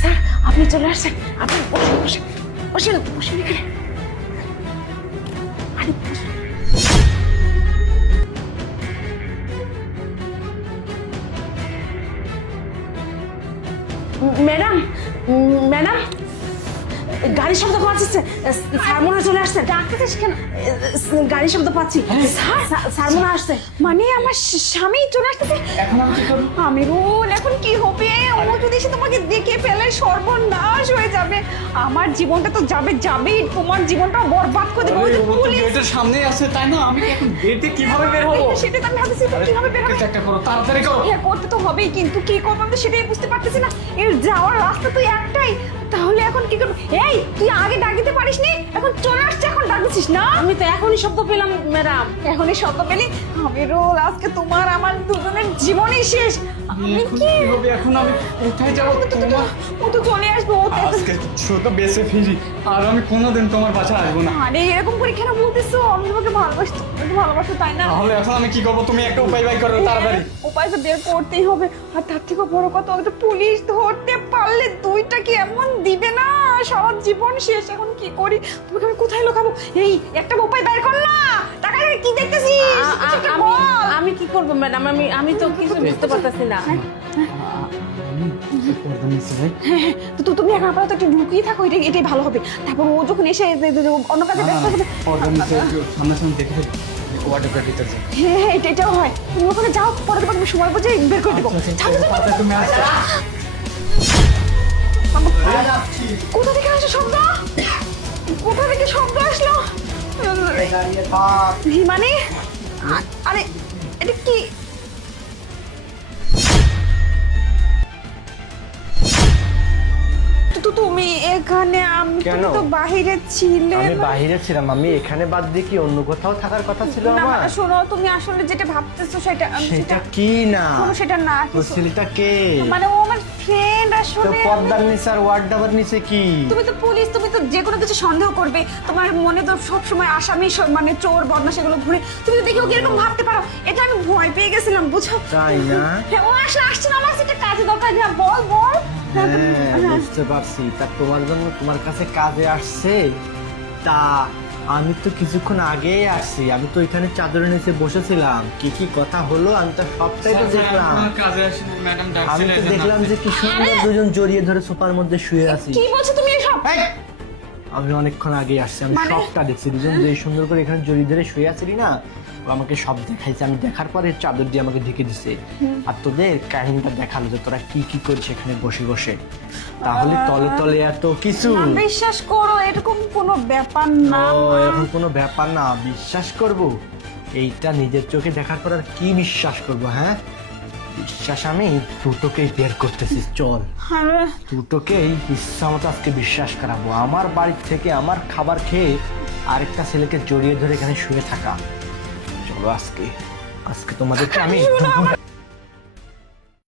Sir আপনি চলে আসছেন, আপনি বসেন বসেন বসেন বসেন এখানে। আরে বসুন। ম্যাডাম ম্যাডাম গাড়ির শব্দ পাচ্ছি, স্যার মনে হয় চলে আসছে। ডাকতেছিস কেন? গাড়ির শব্দ পাচ্ছি। স্যার মনে হয় আসছে। মানে আমার স্বামী চলে আসতেছে। এখন আমি কি করব? আমিরুল এখন কি হবে? ও যদি এসে তোমাকে দেখে ফেলে সর্বনাশ হয়ে যাবে। আমার জীবনটা তো যাবে যাবেই, তোমার জীবনটা বরবাদ করে দেবে। আরে, ও তো পুলিশ গেটের সামনেই আছে, তাই না? আমি এখন গেটে কিভাবে বের হবো? সেটা তো আমি ভাবতেছি কিভাবে বের হবে। কিছু একটা করো, তাড়াতাড়ি করো। হ্যাঁ করতে তো হবেই, কিন্তু কি করবো আমি তো সেটাই বুঝতে পারতেছি না। এর যাওয়ার রাস্তা তো একটাই, তাহলে এখন কি করবো? এই তুই আগে ডাক দিতে পারিস নি, এখন চলে আসছে এখন ডাক দিচ্ছিস না? আমি তো এখনই শব্দ পেলাম ম্যাডাম। এখনই শব্দ পেলি? আমিরুল আজকে তোমার আমার দুজনের জীবনই শেষ। আমি এখন কি কি হবে? এখন আমি কোথায় যাবো? তোমার ও তো চলে আসবে, ও তো আজকে শুধু বেঁচে ফিরি, আর আমি কোনোদিন তোমার বাসায় আসবো না। আরে এরকম করে কেন বলতেছো? আমি তোমাকে ভালোবাসতো তাই না? তাহলে এখন আমি কি করবো? তুমি একটা উপায় বাই করো তাড়াতাড়ি। উপায় তো বের করতেই হবে, আর তার থেকে বড় কথা ওদের পুলিশ ধরতে পারলে দুইটা কি এমন দিবে না, সারা জীবন শেষ। এখন কি করি? তোমাকে আমি কোথায় লুকাবো? এই একটা উপায় বের কর না। টাকা কি দেখতেছিস? কিছু একটা বল। আমি কি করব ম্যাডাম? আমি তো কিছু বুঝতে পারতেছি না। তো তুমি এখন আপাতত একটু লুকিয়ে থাকো, এটাই ভালো হবে। তারপর ও যখন এসে অন্য কাজে ব্যস্ত হবে। সামনাসামনি দেখে ফেলি। ওয়াটারটার ভিতরে যাই। হ্যাঁ এটাও হয়। তুমি ওখানে যাও, পরে তোমাকে আমি সময় বুঝে বের করে দেবো। যাও, যাও, যাও, যাও। তুমি আসো। কোথা থেকে আসলো শব্দ? কোথা থেকে শব্দ আসলো? মানে আরে এটা কি? তুমি এখানে? আমি কেন? তো বাহিরে ছিলে আমি না। বাইরে ছিলাম, আমি এখানে বাদ দিয়ে কি অন্য কোথাও থাকার কথা ছিল না, আমার? মানে শোনো, তুমি আসলে যেটা ভাবতেছো সেটা সেটা কি না? শোনো, সেটা না তো কিছু। ছেলেটা কে? মানে ও আমার ফ্রেন্ড তো আসলে। পর্দার নিচে আর ওয়ার্ডাবার নিচে কি? তুমি তো পুলিশ, তুমি তো যে কোনো কিছু সন্দেহ করবে। তোমার মনে তো সবসময় আসামি মানে চোর বদমাশ এগুলো ঘুরে। তুমি তো দেখে ওকে এরকম ভাবতে পারো। এটা আমি ভয় পেয়ে গেছিলাম, বুঝছো? তাই না? হ্যাঁ, ও আসছে না, আমার সেটা কাজে দরকার। যা বল বল। হ্যাঁ, বুঝতে পারছি। তা তোমার জন্য তোমার কাছে কাজে আসছে। তা আমি তো কিছুক্ষণ আগেই আসছি, আমি তো এখানে চাদরের নিচে বসেছিলাম। কি কি কথা হলো আমি তো সবটাই তো দেখলাম। আমার কাজে আসি ম্যাডাম, আমি ডাকছিলেন তো দেখলাম যে কি সুন্দর দুজন জড়িয়ে ধরে সোফার মধ্যে শুয়ে আছি। কি বলছো তুমি এসব? আমি অনেকক্ষণ আগে আসছি, আমি মানে? সবটা দেখছি। দুজন যে সুন্দর করে এখানে জড়িয়ে ধরে শুয়ে আছিলি না, ও আমাকে সব দেখাইছে। আমি দেখার পরে চাদর দিয়ে আমাকে ঢেকে দিছে, আর তোদের কাহিনীটা দেখালো যে তোরা কি কি করিস এখানে বসে বসে। তাহলে তলে তলে এত কিছু। না, বিশ্বাস করো এরকম কোনো ব্যাপার না। ও, এখন কোনো ব্যাপার না, বিশ্বাস করব? এইটা নিজের চোখে দেখার পর আর কি বিশ্বাস করব? হ্যাঁ, বিশ্বাস আমি দুটোকেই বের করতেছি। চল, আরে, দুটোকেই ইচ্ছা মতো আজকে বিশ্বাস করাবো। আমার বাড়ি থেকে আমার খাবার খেয়ে আরেকটা ছেলেকে জড়িয়ে ধরে এখানে শুয়ে থাকা। চলো আজকে আজকে তোমাদেরকে আমি